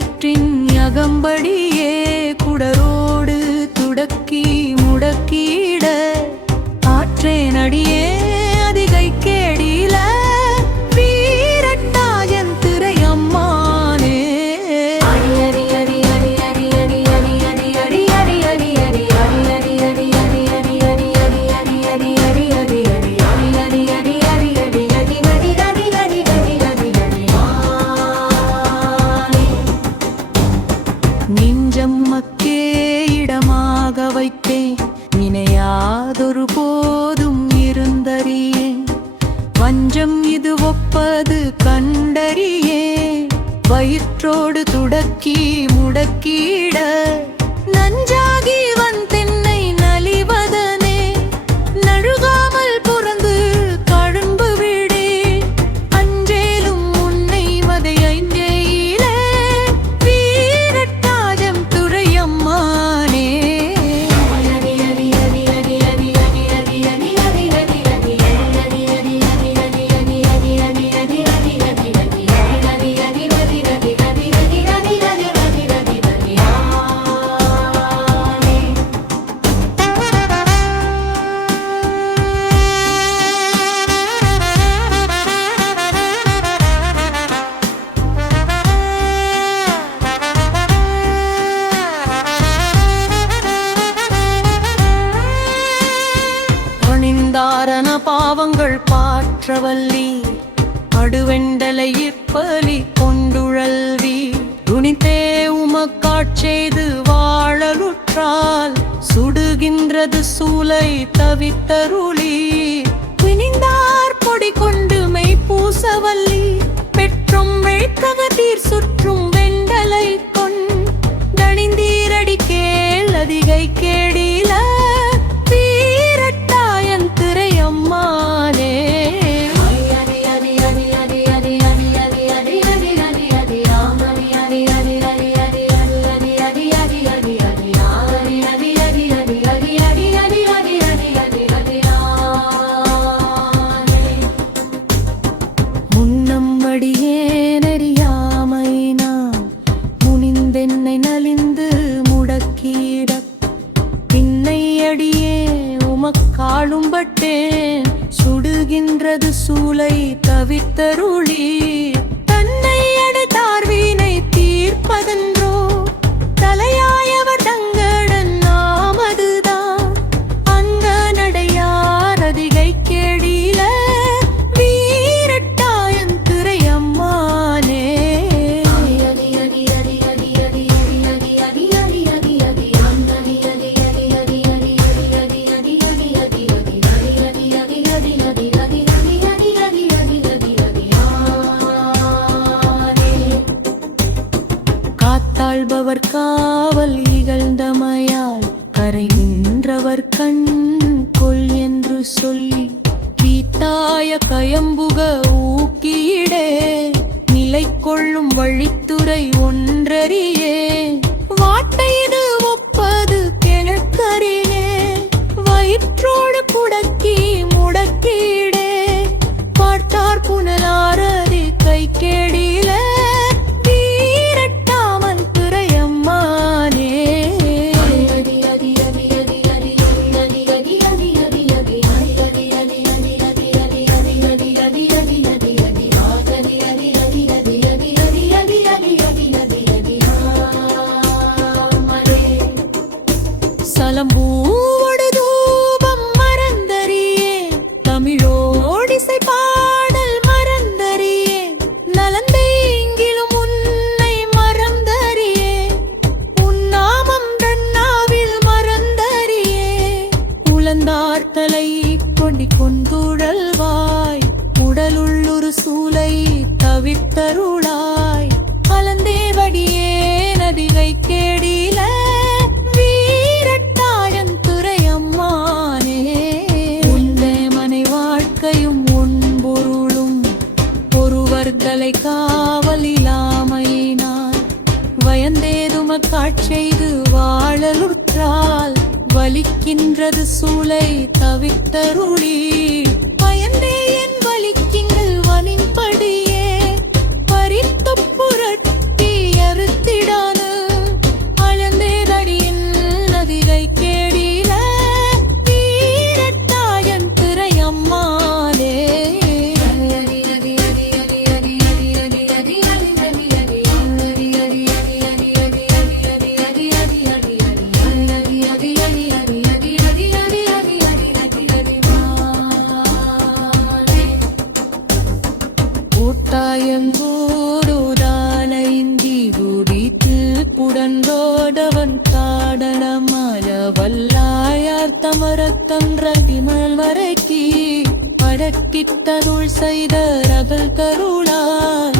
வயிற்றின் அகம்படியே குடரோடு துடக்கி முடக்கிட ஆற்றேன் அடியே அதிகை கேடில வீரட்டாயன் திரை அம்மானே நெஞ்சம்மக்கே இடமாக வைத்தேன் நினையாதொரு போதும் இருந்தறியேன் வஞ்சம் இது ஒப்பது கண்டறியே வயிற்றோடு துடக்கி முடக்கிட நஞ்சாகி வந்தென்னை நலிவதனே நழுகாமல் புறந்து கழும்பு விடே அஞ்சேலும் உன்னை மதை ஐந்தேயிலே வீரட்டாயம் துரையம்மானே தாரண பாவங்கள் பாற்றவல்லி அடுவெண்டலை இப்பலி கொண்டுழல்வி துணித்தே உமக்காட்செய்து வாழலுற்றால் சுடுகின்றது சூலை தவித்தருளி பிணிந்தார் பொடி கொண்டு மெய் பூசவல்லி பெற்றும் வெழ்த்தவதீர் சுற்றும் வெண்டலை கொண்டணிந்தீரடி கேள் அதிகை கேடில முனிந்தென்னை நலிந்து முடக்கிட பின்னை அடியே உமக்காளும்பட்டேன் சுடுகின்றது சூலை தவித்தருளி தன்னை அடைத்தார்வீனை தீர்ப்பதன்றோ தலையாயவர் தங்கடன் நாமதுதான் அந்த நடையார் அதிகை கேடில தாழ்பவர் காவல் இகழ்ந்தமையால் கரை நின்றவர் கண் கொள் என்று சொல்லி கீத்தாய கயம்புக ஊக்கியிடே நிலை கொள்ளும் வழித்துறை ஒன்றறியே வாட்டையது ஒப்பது கிழக்கறினே வயிற்றோடு புடக்கி முடக்கிடே பார்த்தார் புனலாரதி கை கேடில சலம்பூவோடு தூபம் மறந்தறியே தமிழோடிசை பாடல் மறந்தறியே நலந்தெங்கிலும் உன்னை மறந்தறியே உன்னாமம் தன்னாவில் மறந்தறியே உளந்தார் தலை கொண்டி கொண்டுழல்வாய் உடலுள்ளொரு சூலை தவித்தருளாய் அலந்தேவடியே நதிகை கேடில காவலிலாமையினால் வயந்தேதுமக்காட்செய்து வாழலுற்றால் வலிக்கின்றது சூலை தவித்தருளி பயந்தே என் வலிக்கிங்கள் வனின்படியே பறித்து புரட்டி அறுத்தி കൂട്ടായങ്കോടുദാന ഇന്തി കൂടിത്തിൽ പുടൻറോടവൻ കാടനമല വല്ലായാർ തമരത്തന്ത്രതിമൽ വരക്കി പടക്കിട്ടരുൾ செய்த ரகல் கருளாய்